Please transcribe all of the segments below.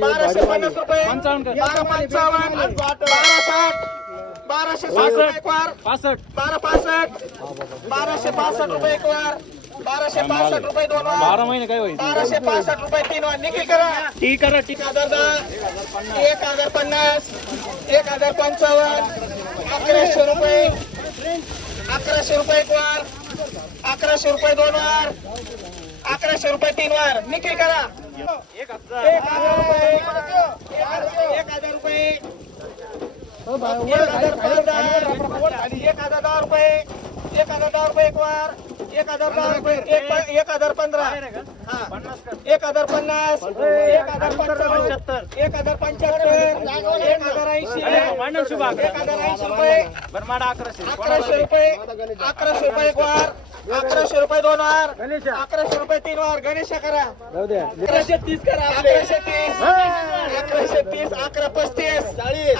1250 रुपये, 1255, 1260, 1260 एक वार, 1265, 1265 रुपये एक वार, 1265 रुपये दोन वार, 12 महिने काय होईल 1265 रुपये तीन वार. निखिल करा. ठीक करा 1010, 1050, 1055, 1100 रुपये, 1100 रुपये एक वार, 1100 रुपये दोन वार, 1100 रुपये तीन वार. निखिल करा. 1000 रुपये, 1000 रुपये, 1010 रुपये, 1010 रुपये एक वार, 1010 रुपये, 1015, 1050, 1075, 1080, 1080 रुपये, 1100 रुपये, 1100 रुपये एक वार, 1100 रुपये दोन वार, 1100 रुपये तीन वार. गणेश करा. 1130 करा. 1130, 1130, 1135,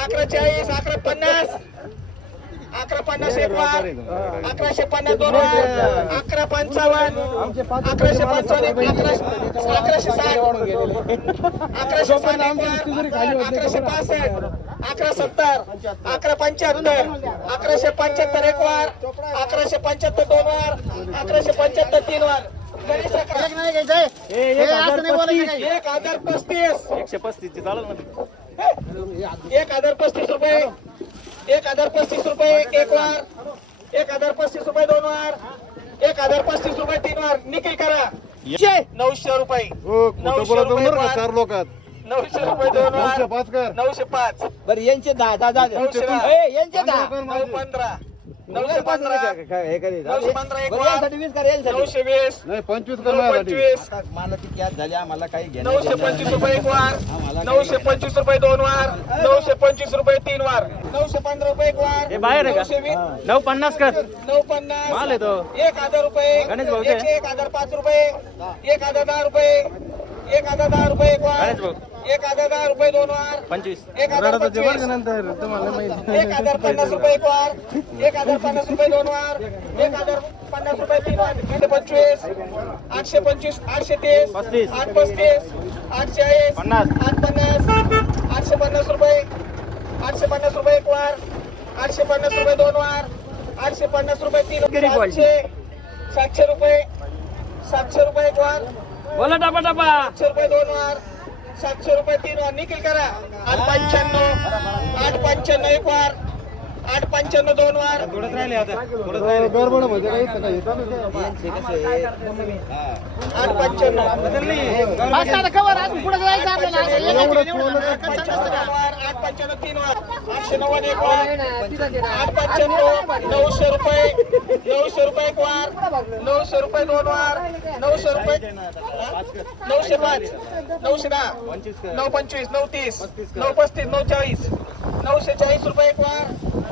1140, 1150, 1150 एक वार, 1150 दोन वार, 1155, 1155 एक, 1160, 1160 एक वार, 1165, 1170, 1175, 1175 एक वार, 1175 दोन वार, 1175 तीन वार. गणेश करा. 1035, 135 चालेल ना 1035 रुपये, 1035 रुपये एक वार, 1035 रुपये दोन वार, 1035 रुपये तीन वार. निखिल करा. 900 रुपये, 900 रुपये वार, 900 रुपये दोन वार, 905. बरं यांचे 10 915, 915, 915 एक वार, 920, 925, मला ती याद झाली आम्हाला काही घेणं 925 रुपये एक वार, 925 रुपये दोन वार, 925 रुपये तीन वार, 915 रुपये एक वार, हे बाहेर आहे का 920, 950 कर 950, माल आहे तो 1000 रुपये, गणेश भाऊ 1005 रुपये, 1010 रुपये, 1010 रुपये एक वार, गणेश भाऊ 1010 रुपये दोन वार, 25 1025, 1050 रुपये एक वार, 1050 रुपये दोन वार, 1050 रुपये तीन वार. 825, 825, 830, 35, 835, 840, 50, 850, 850 रुपये, 850 रुपये एक वार, 850 रुपये दोन वार, 850 रुपये तीन, 700 रुपये, 700 रुपये एक वार, बोला डबा 700 रुपये दोन वार, 700 रुपये तीन वार. निखिल करा. 895, 895 एक वार, 895 दोन वार, थोडंच राहिले आता थोडंच 895 तीन वार, 890 एक वार, 895, 900 रुपये, 900 रुपये एक वार, 900 रुपये दोन वार, 900 रुपये, 905, 910, 925, 930, 935, 940, 940 रुपये एक वार,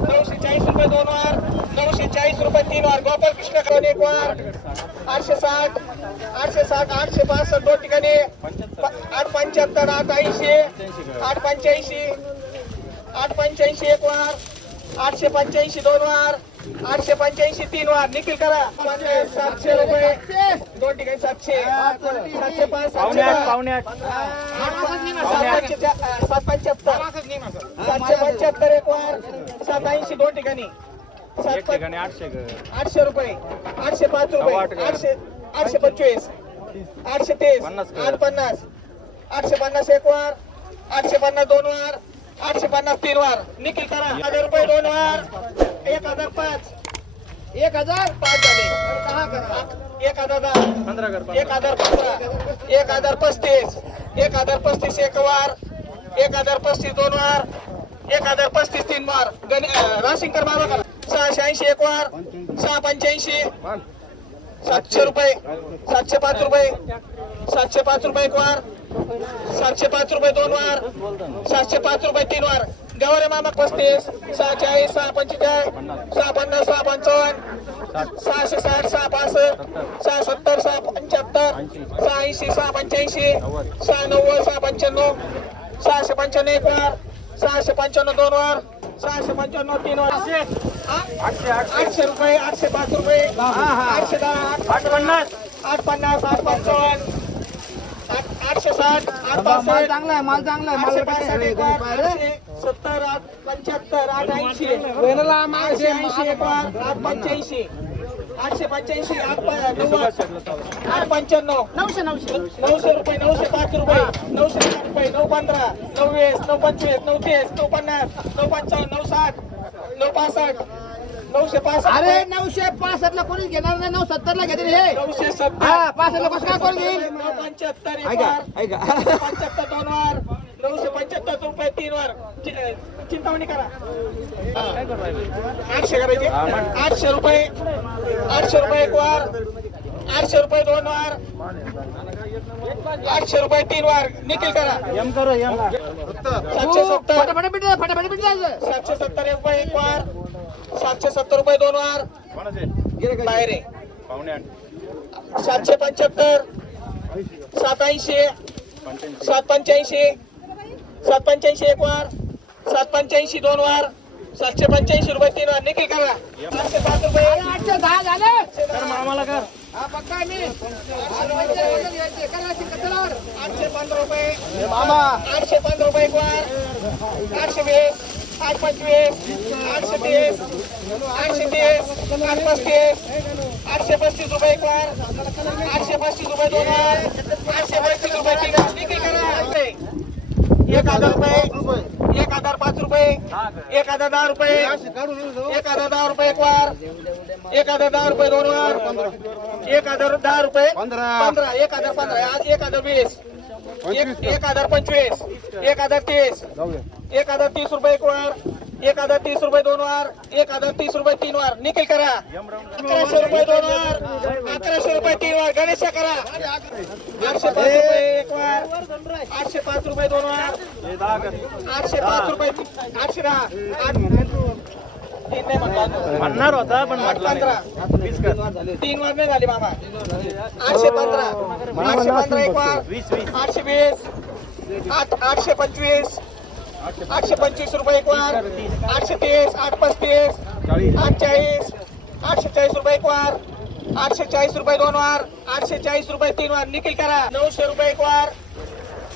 940 रुपये दोन वार, 940 रुपये तीन वार. गोपाल कृष्ण करून एक वार, 860, 860, 865 दोन ठिकाणी, 875, 880, 885, 885 एक वार, 885 दोन वार, 885 तीन वार. निखिल करा. 700 रुपये दोन ठिकाणी, 700, 705, पावणे 775 एक वार, 780 दोन ठिकाणी, एक ठिकाणी 800 800 रुपये, 805 रुपये, 825, 830, 850, 850 एक वार, 850 दोन वार, 850 तीन वार. निखिल करा. 1000 रुपये दोन वार, 1005, 1005 झाले, 1010, 1015, 1035, 1035 एक वार, 1035 दोन वार, 1035 तीन वार. राशिंकर मारा करा. 680 एक वार, 685, 700 रुपये, 705 रुपये, 705 रुपये एक वार, 705 रुपये दोन वार, 705 रुपये तीन वार. गवारे मामा 35, 640, 645, 650, 655, 660, 665, 670, 675, 680, 685, 690, 695, 695 एक वार, 695 दोन वार, 695 तीन वार. 800 रुपये, 805 रुपये, 810, 850, 855, 860 माल चांगला आहे, माल चांगला आहे, माल 865 एक वार 870 875 880 880 एक वार 885 885 895 900 रुपये 905 रुपये 910 रुपये 915 920 925 930 950 955 960 965 965 अरे 965 ला कोणीच घेणार नाही, 970 ला घेतील हे. 970 हा 65 ला कसं काय कोण घेईल? 975 एक ऐका वार ऐका 975 दोन वार 975 रुपये तीन वार चिंतामणी करा 800 करायचे 800 रुपये एक वार 800 रुपये दोन वार 800 रुपये तीन वार निखिल करा यम करो यम 770 फटाफट बिट जायचं. 770 रुपये एक वार 770 रुपये दोन वार बाहेर आहे पावणे 8 775 780 785 785 एक वार 785 दोन वार 785 रुपये तीन वार निखिल करा 805 रुपये 810 झाले. कर मामाला कर हा पक्का आहे मी. 815 रुपये मामा 815 रुपये एक वार 820 825 830 830 835 रुपये एक वार 835 रुपये दोन वार 835 रुपये तीन वार निखिल करा 1000 रुपये 1005 रुपये 1010 रुपये 1010 रुपये एक वार 1010 रुपये दोन वार 1010 रुपये 15 1015 आज 1020 1025 1030 1030 रुपये एक वार 1030 रुपये दोन वार 1030 रुपये तीन वार निखिल करा 1100 रुपये दोन वार 1100 रुपये तीन वार गणेश करा 805 रुपये एक वार 805 रुपये दोन वार 805 रुपये 810 तीन नाही म्हणतो म्हणणार होता पण म्हटलं नाही 20 कर तीन वार नाही झाली मामा 815 एक वार 820 825 825 रुपये एक वार 830 835 840 840 रुपये एक वार 840 रुपये दोन वार 840 रुपये तीन वार निखिल करा 900 रुपये एक वार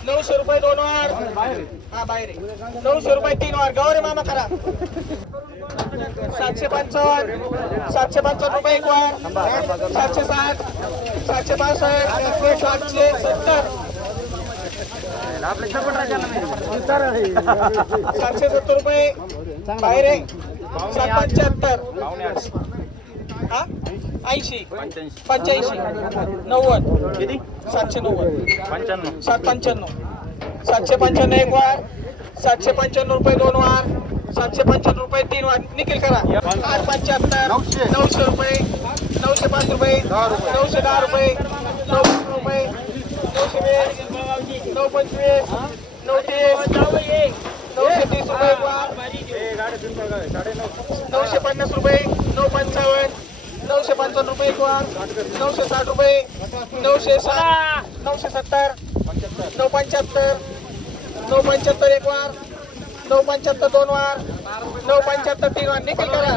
900 रुपये दोन वार हा बाहेर 900 रुपये तीन वार गौरी मामा करा 755 755 रुपये एक वार 760 762 770 770 रुपये बाहेर आहे 775 पावणे 8 हा 80 85 85 90 किती 790 95 795 795 एक वार 795 रुपये दोन वार 795 रुपये तीन वार निखिल करा 875 900 रुपये 905 रुपये 910 रुपये 900 रुपये 920 925 930 930 रुपये एक वार 950 रुपये 955 955 रुपये एक वार 960 रुपये 960 970 975 975 एक वार 975 दोन वार 975 तीन वार निखिल करा